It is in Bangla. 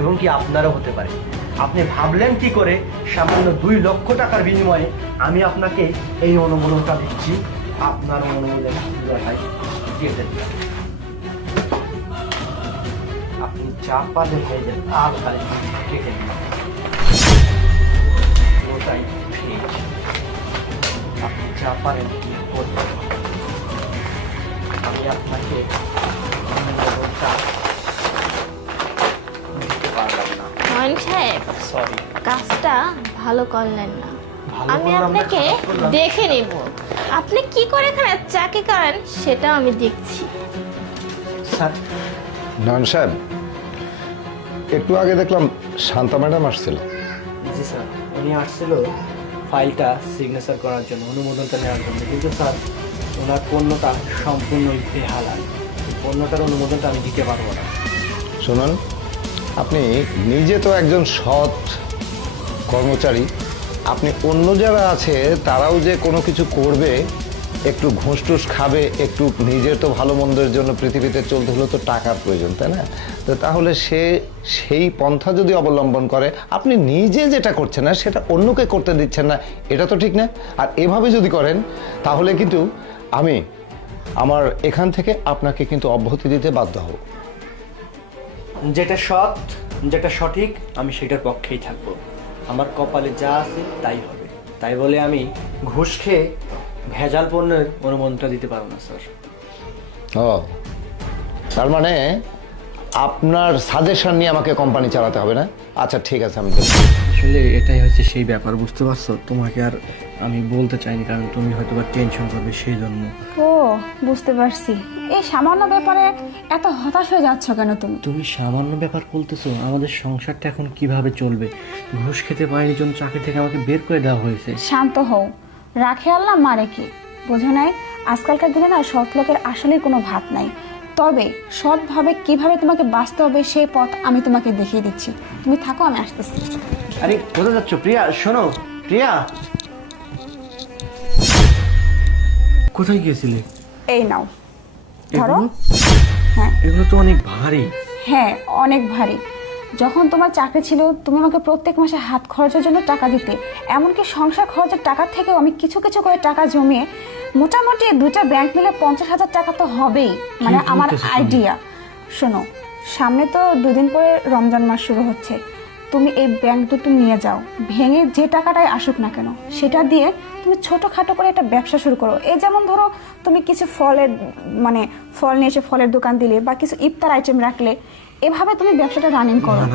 এবং কি আপনারও হতে পারে। আপনি ভাবলেন কি করে সামান্য 2 লক্ষ টাকার বিনিময়ে আমি আপনাকে এই অনুমোদনটা দিচ্ছি। আপনার অনুমোদন ভাই দিয়ে দেন। আপনি যা পারলে ভাই দেন, আর ভাই কেটে দিন। ওটাই ঠিক। আপনি যা পারেন করবেন। আমি আপনাকে অনুমোদনটা দিতে পারলাম না। নয়ন সাহেব, সরি। কাজটা ভালো করলেন না। ভালো আমি করলাম না, আপনাকে খারাপ করলাম? দেখে নেব, আপনি কি করে এখানে চাকরি করেন সেটা আমি দেখছি। স্যার, নয়ন সাহেব, একটু আগে দেখলাম শান্তা ম্যাডাম আসছিল। জি স্যার, উনি আসছিল ফাইলটা সিগনেচার করার জন্য, অনুমোদনটা নেওয়ার জন্য। কিন্তু স্যার, ওনার পণ্যটা সম্পূর্ণই বেহালাল। পণ্যটার অনুমোদনটা আমি দিতে পারবো না। শুনুন, আপনি নিজে তো একজন সৎ কর্মচারী, আপনি অন্য যারা আছে তারাও যে কোনো কিছু করবে, একটু ঘুষ টুস খাবে, একটু নিজের তো ভালো মন্দের জন্য পৃথিবীতে চলতে হলে তো টাকার প্রয়োজন, তাই না? তো তাহলে সেই পন্থা যদি অবলম্বন করে, আপনি নিজে যেটা করছেন না সেটা অন্যকে করতে দিচ্ছেন না, এটা তো ঠিক না। আর এভাবে যদি করেন তাহলে কিন্তু আমি আমার এখান থেকে আপনাকে কিন্তু অব্যাহতি দিতে বাধ্য হব। যেটা সৎ, যেটা সঠিক, আমি সেটার পক্ষেই থাকবো। আমার কপালে যা আছে তাই হবে। তাই বলে আমি ঘুষ খেয়ে ভেজাল পণ্যের অনুমোদনটা দিতে পারবো না স্যার। ও, তার মানে আপনার সাজেশন নিয়ে আমাকে কোম্পানি চালাতে হবে না? আচ্ছা ঠিক আছে, আমি দেখব। আসলে এটাই হচ্ছে সেই ব্যাপার, বুঝতে পারছো? তোমাকে আর আমি বলতে চাইনি, কারণ তুমি হয়তো বা টেনশন করবে সেই জন্য। ও, বুঝতে পারছি। এই সামান্য ব্যাপারে এত হতাশ হয়ে যাচ্ছ কেন তুমি? তুমি সামান্য ব্যাপার বলতেছো? আমাদের সংসারটা এখন কিভাবে চলবে? ঘুষ খেতে পারিনি জন্য চাকরি থেকে আমাকে বের করে দেওয়া হয়েছে। শান্ত হও, রাখে আল্লাহ মারে কি, বোঝো নাই? আজকালকার দিনে না সৎ লোকের আসলেই কোনো ভাত নাই। তবে সৎভাবে কিভাবে তোমাকে বাঁচতে হবে সেই পথ আমি তোমাকে দেখিয়ে দিচ্ছি। তুমি থাকো, আমি আসতেছি। আরে কোথায় যাচ্ছ প্রিয়া? শোনো প্রিয়া, কোথায় গিয়েছিলে? এই নাও, ধরো। এগুলো? হ্যাঁ এগুলো তো অনেক ভারী। হ্যাঁ, অনেক ভারী। যখন তোমার চাকরি ছিল তুমি আমাকে প্রত্যেক মাসে হাত খরচের জন্য টাকা দিতে, এমনকি সংসার খরচের টাকা থেকেও আমি কিছু কিছু করে টাকা জমিয়ে মোটামুটি 2টা ব্যাংক মিলে 50,000 টাকা তো হবেই, মানে আমার বলতেছো তুমি? আইডিয়া। শোনো, সামনে তো 2 দিন পরে রমজান মাস শুরু হচ্ছে। তুমি এই ব্যাংক দুটো নিয়ে যাও, ভেঙে যে টাকাটাই আসুক না কেন সেটা দিয়ে তুমি ছোটোখাটো করে একটা ব্যবসা শুরু করো। এই যেমন ধরো, তুমি কিছু ফলের ফল নিয়ে এসে ফলের দোকান দিলে বা কিছু ইফতার আইটেম রাখলে, এভাবে তুমি ব্যবসাটা রানিং করো।